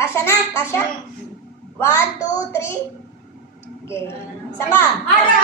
Kasya na, kasya. 1, 2, 3. Okay. Sama. Hadap.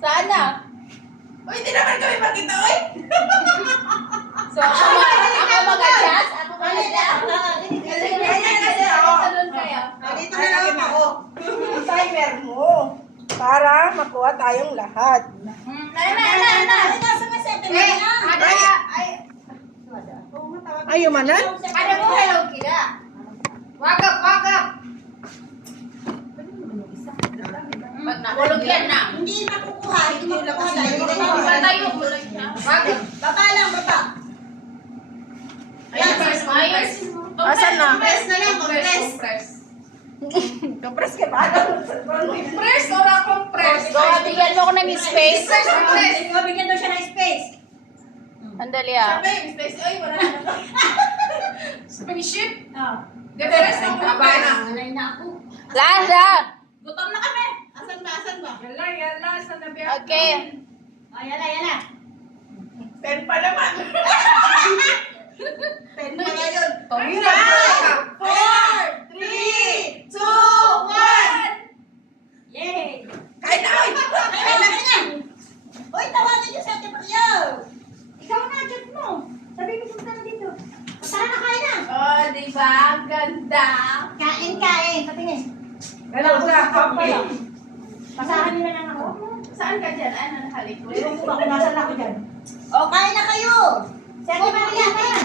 Saan na? Uy, hindi naman kami makita, oy! So, ako mag-adjust? Ako mag-adjust? Dito na lang ako. Timer mo. Para makuha tayong lahat. Ayaw man na? Ada mo, hello, kira. Wagap. Pag nakulog yan na. Hindi makukuha. Hindi makukuha. Tayo mo lang siya. Wagap. Baba lang, baba. Ayos. Asan na? Compress na lang, compress. Kapres ka ba? Compress, ora compress. So, bigyan mo ako ng space. Compress. Bigyan daw siya ng space. Andali ah. Sabi, space, ay, wala na. Spaceship? Compress na compress. Alay na ako. Landa! Gutom na kami. Asan ba? Yala, saan na biya? Okay. Yala. Pen pa naman. Pen pa na yun. 5, 4, 3, 2, 1. Yay! Kain na, oy! Kain na! Uy, tawagan niyo sa Ate Maria. Ikaw na, chat mo. Sabi mo punta na dito. Tara na, kain na. Oh, di ba? Ang ganda. Kain. Patingin. Hello, sa coffee. Pasahan niyo na lang ako. Saan ka dyan? Ano, nahalik ko? Ewan ko ba kung nasan ako dyan. O, kain na kayo. Sa Ate Maria, kain na.